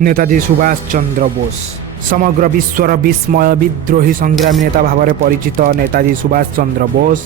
नेताजी सुभाष चंद्र बोस समग्र विश्वर विस्मय विद्रोही संग्रामी नेता भाव परिचित नेताजी सुभाष चंद्र बोस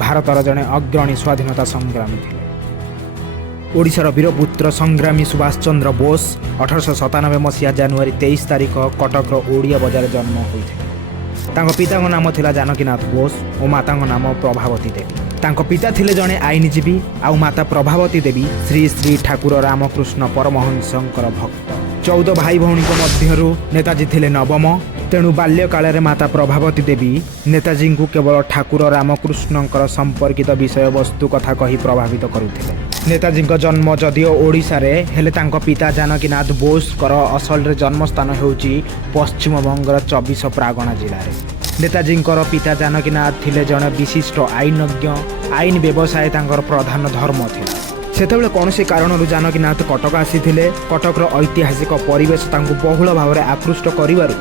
भारतर जड़े अग्रणी स्वाधीनता संग्रामी थे। ओडिशार वीरपुत्र संग्रामी सुभाष चंद्र बोस 1897 मसीहा जनवरी 23 तारिख कटकर ओडिया बजार जन्म होते। पिता नाम थिला जानकीनाथ बोस और माता नाम प्रभावती देवी। तांको पिता थिले जड़े आईनजीवी आउ माता प्रभावती देवी श्री श्री ठाकुर रामकृष्ण परमहंसंकर भक्त। 14 भाई भौणी मध्यरु नेताजी थिले नवम। तेणु बाल्यकाल माता प्रभावती देवी नेताजी को केवल ठाकुर रामकृष्णंकर संपर्कित विषय वस्तु कथा कही प्रभावित करुथिले। नेताजी जन्म जदिओ ओडिशा रे हेले तांको पिता जानकीनाथ बोस असल जन्मस्थान हेउची पश्चिम बंगर 24 प्रागणा जिले में। नेताजी पिता जानकीनाथ थिले जड़े विशिष्ट आईनज्ञ। आईन व्यवसाय तांकर प्रधान धर्म थिला। सेतेबेले कौनसी कारणरू जानकीनाथ कटक आसीथिले। कटकर ऐतिहासिक परिवेश तांको बहुल भाव में आकृष्ट करिवारु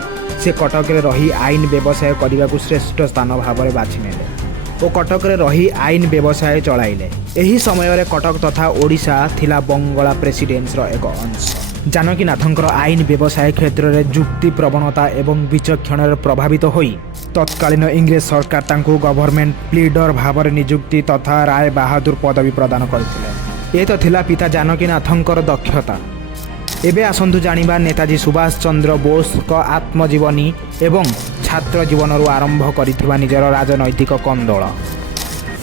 से कटक रे रही आईन व्यवसाय करने को श्रेष्ठ स्थान भाव में बाछि नेले और कटक रे रही आईन व्यवसाय चलाइले। एही समय रे कटक तथा ओडिशा थिला बंगला प्रेसिडेंस रो एक अंश। जानकीनाथंकर आईन व्यवसाय क्षेत्र में जुक्ति प्रवणता एवं विचक्षण प्रभावित होई तत्कालीन इंग्रेज सरकार तांको गवर्नमेंट प्लीडर भाव में नियुक्ति तथा राय बहादुर पदवी प्रदान करथिले। ये तो थिला पिता जानकीनाथंकर दक्षता। एबे आसंतु जानिबा नेताजी सुभाष चंद्र बोस को आत्मजीवनी एवं छात्र जीवन आरंभ करिथिबा निजर राजनैतिक कंदोल।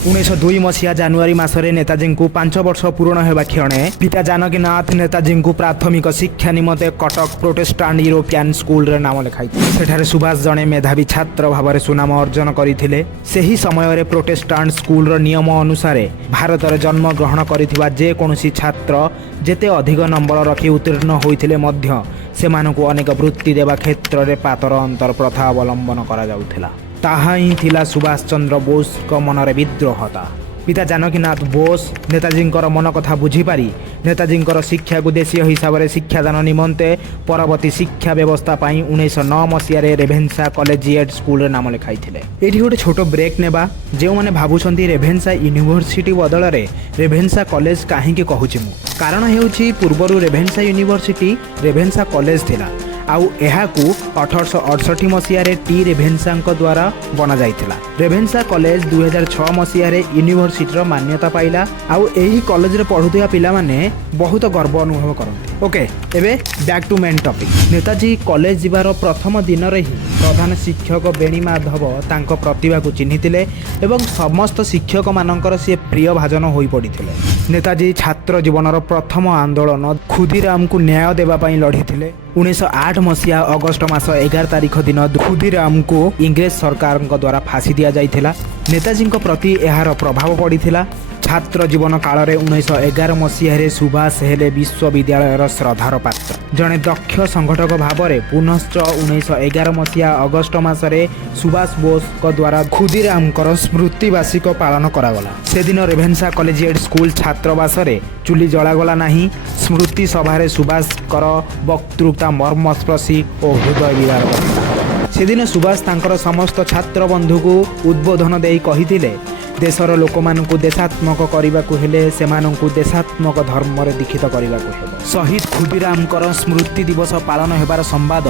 1902 मसीहा जनवरी मासरे नेताजी को 5 वर्ष पूर्ण होगा क्षणे पिता जानकीनाथ नेताजी को प्राथमिक शिक्षा निमते कटक प्रोटेस्टांट यूरोपियन स्कूल रे नाम लिखाई। सेठारे सुभाष जड़े मेधावी छात्र भाव में सुनाम अर्जन करथिले। सेही समय रे प्रोटेस्टांट स्कूल रो नियम अनुसार भारत रे जन्म ग्रहण करिथिबा जे कोनोसी छात्र जेते अधिक नंबर रखी उत्तीर्ण होइथिले मध्य सेमानकु अनेक वृत्ति देवा क्षेत्र रे पातर अंतर प्रथा अवलंबन करा जाउथिला। ताहा ही थिला सुभाष चंद्र बोस को मनरे विद्रोहता। पिता जानकीनाथ बोस नेताजी मन कथा बुझीपारी नेताजी शिक्षा को देशीय हिसाब से शिक्षादान निमंते परवर्ती शिक्षा व्यवस्था पाई 1909 मसीह रेभेन्सा कॉलेजिएट स्कूल रे नाम लिखाई। ये गोटे छोट ब्रेक नेबा। जो मैंने भावुंट रेभेन्सा यूनिवर्सिटी बदल में रेभेन्सा कॉलेज कहीं कहूँ मु कारण हेउछि पूर्वरु रेभेन्सा यूनिवर्सिटी रेभेन्सा कॉलेज थिला आउ एहाकू 1868 मसीह टी रेभेन्सा द्वारा बना जाइथिला। रेभेन्सा कॉलेज 2006 मसीह यूनिवर्सिटी मान्यता पाइला आउ एही कॉलेज रे पढ़ुथिया पिला माने बहुत गर्व अनुभव करते। ओके एबे back to main topic. Netaji college जीवार प्रथम दिन रे ही प्रधान शिक्षक बेणी माधव तांको प्रतिभा को चिन्हिथिले एवं समस्त शिक्षक मानकर से प्रिय भाजन होई पड़िथिले। नेताजी छात्र जीवनर प्रथम आंदोलन खुदीराम को न्याय देवा पई लढिथिले। 1908 मसीहा अगस्ट मास 11 तारिख दिन खुदीराम को इंग्रेज सरकार द्वारा फांसी दिया जाइथिला। नेताजी प्रति यार प्रभाव पड़िथिला। छात्र जीवन काल में 1911 मसीह सुभाष हेले विश्वविद्यालय श्रद्धार पात्र। जड़े दक्ष संगठक भाव में पुनश्च 1911 मसीहा अगस्ट मसरे सुभाष बोस द्वारा खुदीराम स्मृति वार्षिक पालन करागला। से दिन रेभेन्सा कॉलेजिएट स्कूल छात्रावास चुली जलागला नहीं। स्मृति सभारे सुभाष वक्तृता मर्मस्पर्शी और हृदय विदारक। से दिन सुभाष तांकर समस्त छात्र बंधु को उद्बोधन देई कहिथिले देशर लोक मानकु देशात्मक करने हेले सेमानंकु देशात्मक धर्म रे दीक्षित करने हेबो। शहीद खुदीराम स्मृति दिवस पालन हेबार संवाद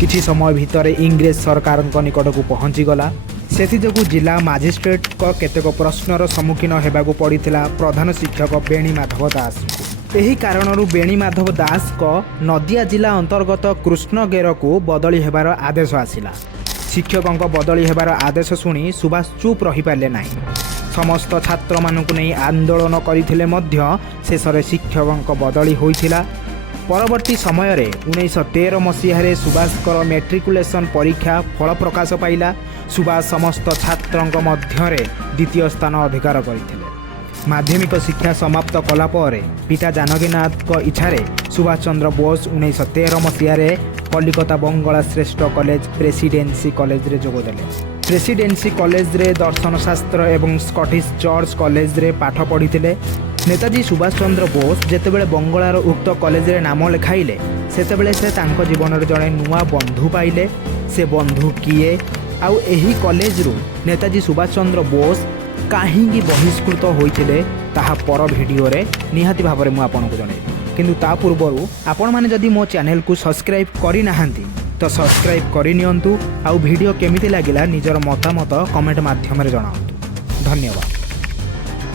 किछि समय भितर इंग्रेज सरकार निकट को पहुँची गला। सेथि जोगु जिला मजिस्ट्रेट को केतेक प्रश्नर सम्मुखीन हेबाकु पड़िथिला प्रधान शिक्षक बेणी माधव दास। एही कारणरू बेणी माधव दास को नदिया जिला अंतर्गत कृष्णगेर को बदली हेबार आदेश आसिला। शिक्षकों बदली हेबार आदेश शुणी सुभाष चुप रही पारे नहीं। समस्त छात्र मानकु नहीं आंदोलन करथिले मध्य शेषरे शिक्षकों बदली होइथिला। परवर्ती समय रे 1913 मसीह सुभाष मेट्रिकुलेशन परीक्षा फल प्रकाश पाइला। सुभाष समस्त छात्रों मध्य द्वितीय स्थान अधिकार करथिले। माध्यमिक शिक्षा समाप्त कला पर पिता जानकीनाथ को इच्छारे सुभाष चंद्र बोस 1913 मसीह कलिकता बंगला श्रेष्ठ कॉलेज प्रेसिडेंसी कॉलेज रे जोगदेले। प्रेसिडेंसी कॉलेज रे दर्शन शास्त्र एवं स्कॉटिश चर्च कॉलेज रे पाठ पढ़िथिले। नेताजी सुभाष चंद्र बोस जेतेबेले बंगलार उक्त कॉलेज रे नाम लिखाइले सेतेबेले से तांको जीवन रे जड़े नुआ बंधु पाइले। से बंधु किए आउ एही कॉलेज रु नेताजी सुभाष चंद्र बोस काहींगी बहिष्कृत होइथिले ताहा पर वीडियो रे निहाती भाव में मु आपनको जणाइबी। किंतु ता पूर्वरु आपण माने जदि मो चैनल को सब्सक्राइब करि नाहंती तो सब्सक्राइब करि नियंतु आउ वीडियो केमिति लागिला निजर मतामत कमेंट माध्यम रे जणावंतु। धन्यवाद।